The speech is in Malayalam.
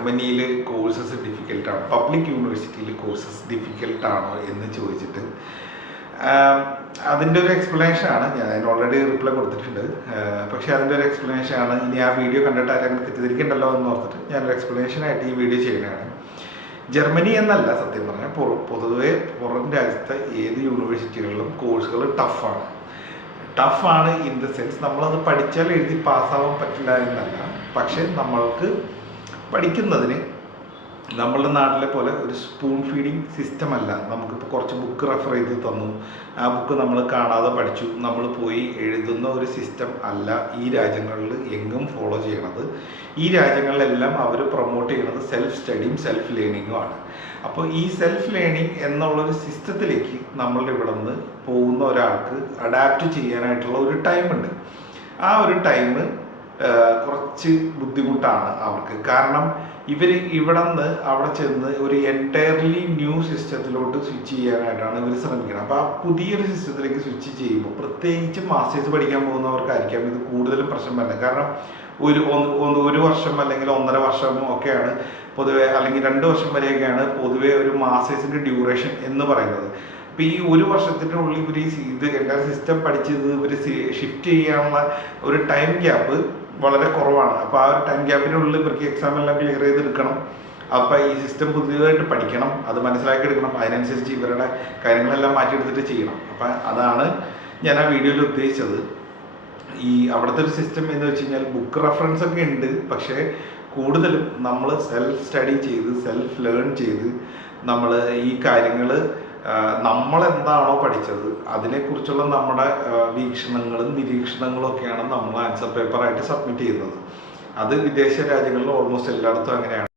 ജർമ്മനിയിൽ കോഴ്സസ് ഡിഫിക്കൽട്ടാണ്, പബ്ലിക് യൂണിവേഴ്സിറ്റിയിൽ കോഴ്സസ് ഡിഫിക്കൽട്ടാണോ എന്ന് ചോദിച്ചിട്ട് അതിൻ്റെ ഒരു എക്സ്പ്ലനേഷനാണ്. ഞാൻ അതിന് ഓൾറെഡി റിപ്ലൈ കൊടുത്തിട്ടുണ്ട്. പക്ഷേ അതിൻ്റെ ഒരു എക്സ്പ്ലനേഷനാണ്. ഇനി ആ വീഡിയോ കണ്ടിട്ട് ആരും തെറ്റിദ്ധരിക്കണ്ടല്ലോ എന്ന് ഓർത്തിട്ട് ഞാനൊരു എക്സ്പ്ലനേഷനായിട്ട് ഈ വീഡിയോ ചെയ്യുന്നതാണ്. ജർമ്മനി എന്നല്ല, സത്യം പറഞ്ഞാൽ പൊതുവെ പുറം രാജ്യത്തെ ഏത് യൂണിവേഴ്സിറ്റികളിലും കോഴ്സുകൾ ടഫാണ് ഇൻ ദ സെൻസ് നമ്മളത് പഠിച്ചാൽ എഴുതി പാസ്സാവാൻ പറ്റില്ല എന്നല്ല. പക്ഷേ നമ്മൾക്ക് പഠിക്കുന്നതിന് നമ്മളുടെ നാട്ടിലെ പോലെ ഒരു സ്പൂൺ ഫീഡിങ് സിസ്റ്റം അല്ല. നമുക്കിപ്പോൾ കുറച്ച് ബുക്ക് റെഫർ ചെയ്ത് തന്നു, ആ ബുക്ക് നമ്മൾ കാണാതെ പഠിച്ചു, നമ്മൾ പോയി എഴുതുന്ന ഒരു സിസ്റ്റം അല്ല ഈ രാജ്യങ്ങളിൽ എങ്ങും ഫോളോ ചെയ്യണത്. ഈ രാജ്യങ്ങളിലെല്ലാം അവർ പ്രൊമോട്ട് ചെയ്യുന്നത് സെൽഫ് സ്റ്റഡിയും സെൽഫ് ലേണിങ്ങുമാണ്. അപ്പോൾ ഈ സെൽഫ് ലേണിംഗ് എന്നുള്ളൊരു സിസ്റ്റത്തിലേക്ക് നമ്മളുടെ ഇവിടെ നിന്ന് പോകുന്ന ഒരാൾക്ക് അഡാപ്റ്റ് ചെയ്യാനായിട്ടുള്ള ഒരു ടൈമുണ്ട്. ആ ഒരു ടൈം കുറച്ച് ബുദ്ധിമുട്ടാണ് അവർക്ക്. കാരണം ഇവർ ഇവിടെ നിന്ന് അവിടെ ചെന്ന് ഒരു എൻറ്റയർലി ന്യൂ സിസ്റ്റത്തിലോട്ട് സ്വിച്ച് ചെയ്യാനായിട്ടാണ് ഇവർ ശ്രമിക്കുന്നത്. അപ്പോൾ ആ പുതിയൊരു സിസ്റ്റത്തിലേക്ക് സ്വിച്ച് ചെയ്യുമ്പോൾ പ്രത്യേകിച്ച് മാസ്റ്റേഴ്സ് പഠിക്കാൻ പോകുന്നവർക്കായിരിക്കാം ഇത് കൂടുതലും പ്രശ്നം വരുന്നത്. കാരണം ഒരു വർഷം അല്ലെങ്കിൽ 1.5 വർഷം ഒക്കെയാണ് പൊതുവെ, അല്ലെങ്കിൽ 2 വർഷം വരെയൊക്കെയാണ് പൊതുവെ ഒരു മാസ്റ്റേഴ്സിൻ്റെ ഡ്യൂറേഷൻ എന്ന് പറയുന്നത്. അപ്പോൾ ഈ 1 വർഷത്തിൻ്റെ ഉള്ളിൽ ഇവർ ഇത് എല്ലാ സിസ്റ്റം പഠിച്ചത് ഇവർ ഷിഫ്റ്റ് ചെയ്യാനുള്ള ഒരു ടൈം ഗ്യാപ്പ് വളരെ കുറവാണ്. അപ്പോൾ ആ ഒരു ടൈം ഗ്യാപ്പിനുള്ളിൽ ഇവർക്ക് എക്സാം എല്ലാം ക്ലിയർ ചെയ്തെടുക്കണം. അപ്പോൾ ഈ സിസ്റ്റം പുതിയതായിട്ട് പഠിക്കണം, അത് മനസ്സിലാക്കി എടുക്കണം, അതിനനുസരിച്ച് ഇവരുടെ കാര്യങ്ങളെല്ലാം മാറ്റിയെടുത്തിട്ട് ചെയ്യണം. അപ്പം അതാണ് ഞാൻ ആ വീഡിയോയിൽ ഉദ്ദേശിച്ചത്. ഈ അവിടുത്തെ ഒരു സിസ്റ്റം എന്ന് വെച്ച് കഴിഞ്ഞാൽ ബുക്ക് റെഫറൻസ് ഒക്കെ ഉണ്ട്, പക്ഷേ കൂടുതലും നമ്മൾ സെൽഫ് സ്റ്റഡി ചെയ്ത് സെൽഫ് ലേൺ ചെയ്ത് നമ്മൾ ഈ കാര്യങ്ങൾ നമ്മളെന്താണോ പഠിച്ചത് അതിനെക്കുറിച്ചുള്ള നമ്മുടെ വീക്ഷണങ്ങളും നിരീക്ഷണങ്ങളും ഒക്കെയാണ് നമ്മൾ ആൻസർ പേപ്പറായിട്ട് സബ്മിറ്റ് ചെയ്യുന്നത്. അത് വിദേശ രാജ്യങ്ങളിൽ ഓൾമോസ്റ്റ് എല്ലായിടത്തും അങ്ങനെയാണ്.